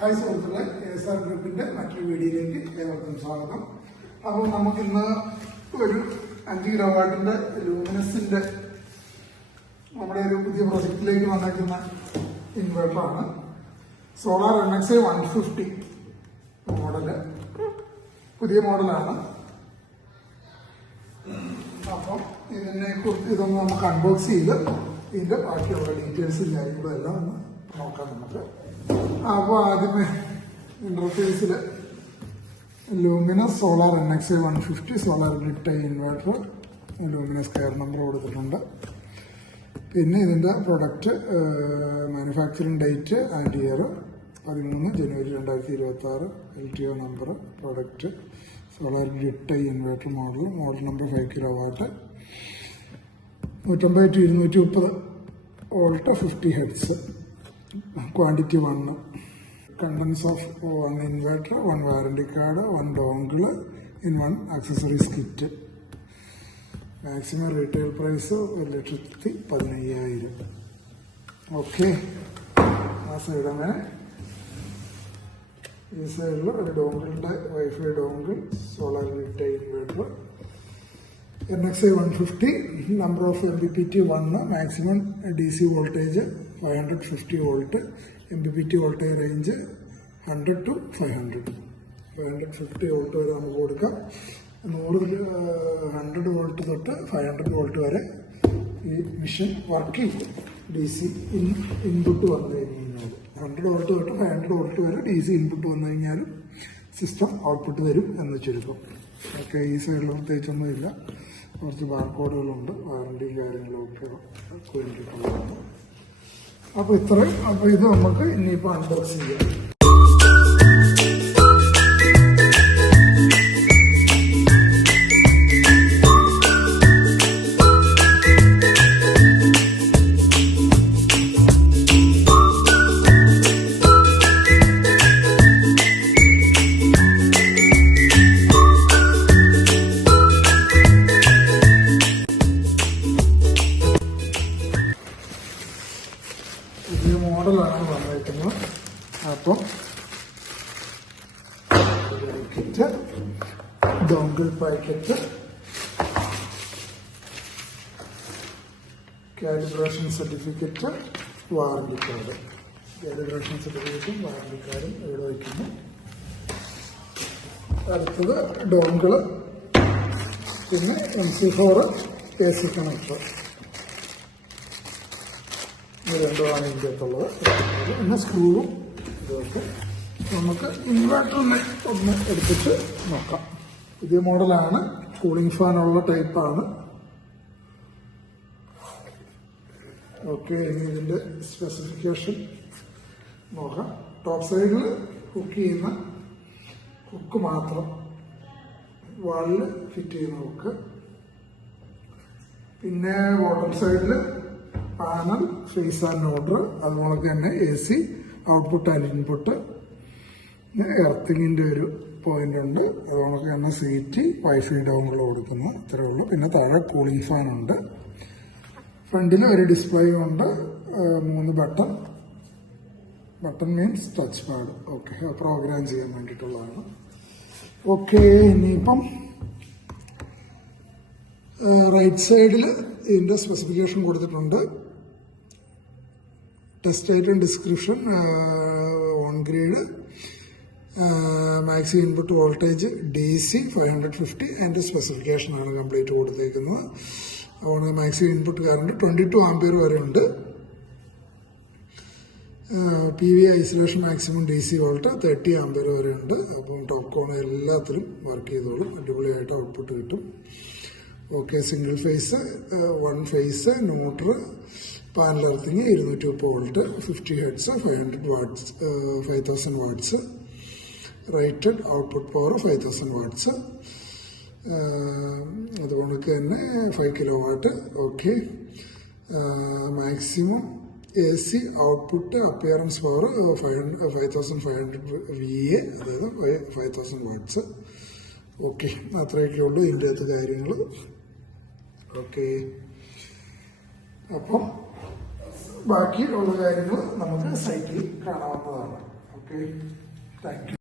Hi സുഹൃത്തുക്കളെ, ASR ഗ്രൂപ്പിന്റെ മറ്റൊരു വീഡിയോയിലേക്ക് ഏവർക്കും സ്വാഗതം. അപ്പോൾ നമുക്കിന്ന് ഒരു 5 കിലോ വാട്ടിന്റെ ലൂമിനസിന്റെ നമ്മുടെ ഒരു പുതിയ പ്രൊജക്റ്റിലേക്ക് വന്നിരിക്കുന്ന ഇൻവെർട്ടറാണ്. സോളാർ NXi 150 മോഡല്, പുതിയ മോഡലാണ്. അപ്പം ഇതൊന്ന് നമുക്ക് അൺബോക്സ് ചെയ്ത് ഇതിന്റെ ബാക്കിയുള്ള ഡീറ്റെയിൽസും കാര്യങ്ങളും എല്ലാം ഒന്ന് നോക്കാം നമുക്ക്. അപ്പോൾ ആദ്യമേ ഇന്റർഫേസിൽ Luminous solar NXi 150 solar grid tie inverter, Luminous care number കൊടുത്തിട്ടുണ്ട്. പിന്നെ ഇതിന്റെ product manufacturing date and year 13 January 2026, LTO number, product solar grid tie inverter model number 5 kilo watt, 150 to 230 volt, 50 hertz, quantity 1, contents of 1 inverter, 1 warranty card, 1 dongle in 1 accessories kit. Maximum retail price 1,15,000. Okay, ആ സൈഡാണ്. ഈ സൈഡിൽ ഒരു ഡോങ്കിളിൻ്റെ wifi dongle, solar grid tie inverter, NXi 150, number of MPPT 1, maximum DC voltage 550 volt, MPPT voltage range 100 to 500. 550 volt വരെ നമുക്ക് കൊടുക്കാം. 100 volt തൊട്ട് 500 വോൾട്ട് വരെ ഈ മെഷീൻ വർക്ക് ചെയ്യും. DC ഇൻപുട്ട് വന്നു കഴിഞ്ഞാൽ 100 വോൾട്ട് തൊട്ട് 500 വോൾട്ട് വരെ DC ഇൻപുട്ട് വന്നു കഴിഞ്ഞാലും സിസ്റ്റം ഔട്ട്പുട്ട് തരും എന്ന് ചുരുക്കം. ഓക്കെ, ഈ സൈഡിൽ പ്രത്യേകിച്ചൊന്നുമില്ല. കുറച്ച് ബാർകോഡുകളുണ്ട്, വാറണ്ടി കാര്യങ്ങളൊക്കെ വേണ്ടിയിട്ടുള്ളതാണ്. അപ്പോൾ ഇത്രയും. അപ്പോൾ ഇത് നമുക്ക് ഇനിയിപ്പോൾ അൺബോക്സ് ചെയ്യാം. പുതിയ മോഡലാണ് വന്നിരിക്കുന്നത്. അപ്പം packet, dongle packet, calibration certificate, warranty card. Calibration സർട്ടിഫിക്കറ്റും വാറണ്ടി കാർഡും ഇവിടെ വയ്ക്കുന്നു. അടുത്തത് ഡോങ്കിള്, പിന്നെ MC4 AC കണക്ടർ. ഇത് രണ്ടുമാണ് ഇതിൻ്റെ അകത്തുള്ളത്. പിന്നെ സ്ക്രൂവും ഇതൊക്കെ നമുക്ക് ഇൻവേർട്ടറിനെ ഒന്ന് എടുത്തിട്ട് നോക്കാം. പുതിയ മോഡലാണ്, കൂളിംഗ് ഫാനുള്ള ടൈപ്പാണ്. ഓക്കെ, ഇനി ഇതിൻ്റെ സ്പെസിഫിക്കേഷൻ നോക്കാം. ടോപ്പ് സൈഡിൽ ഹുക്ക് ചെയ്യുന്ന ഹുക്ക് മാത്രം, വാളിൽ ഫിറ്റ് ചെയ്യുന്ന ഹുക്ക്. പിന്നെ ബോട്ടം സൈഡിൽ പാനൽ, ഫേസ് ആൻഡ് ഓർഡർ, അതുപോലെ തന്നെ AC ഔട്ട്പുട്ട് ആൻഡ് ഇൻപുട്ട്, എർത്തിങ്ങിന്റെ ഒരു പോയിന്റ് ഉണ്ട്. അതുപോലെ തന്നെ സീറ്റ്, വൈഫൈ ഡൗണിൽ കൊടുക്കുന്നു. ഇത്രയേ ഉള്ളൂ. പിന്നെ താഴെ കൂളിംഗ് ഫാൻ ഉണ്ട്. ഫ്രണ്ടിൽ ഒരു ഡിസ്പ്ലേ ഉണ്ട്, 3 button means touch pad. Okay, program ചെയ്യാൻ വേണ്ടിയിട്ടുള്ളതാണ്. ഓക്കെ, ഇനിയിപ്പം റൈറ്റ് സൈഡിൽ ഇതിന്റെ സ്പെസിഫിക്കേഷൻ കൊടുത്തിട്ടുണ്ട്. Test item description, on grade, maximum input voltage DC 550. അതിന്റെ സ്പെസിഫിക്കേഷനാണ് കംപ്ലീറ്റ് കൊടുത്തേക്കുന്നത്. അതുകൊണ്ട് മാക്സിമം ഇൻപുട്ട് കറണ്ട് 22 ആംപിയർ വരെ ഉണ്ട്. PV isolation maximum DC volt 30 ampere വരെ ഉണ്ട്. അപ്പം ടോപ്പ് കോൺ എല്ലാത്തിലും വർക്ക് ചെയ്തോളും. അടിപൊളിയായിട്ട് ഔട്ട്പുട്ട് കിട്ടും. Okay, single phase, 1 phase, neutral, panel earthing 230 volt, 50 hertz, 500 watts, 5000 watts, rated output power 5000 watts. അതുകൊണ്ട് തന്നെ 5 kilo watt. Okay, maximum AC output appearance power 5500 VA, അതായത് 5000 വാട്ട്സ്. ഓക്കെ, അത്രയൊക്കെ ഉള്ളൂ ഇതിൻ്റെ അകത്ത് കാര്യങ്ങൾ. ഓക്കെ, അപ്പം ബാക്കിയുള്ള കാര്യങ്ങൾ നമുക്ക് സൈറ്റിൽ കാണാവുന്നതാണ്. Okay thank you.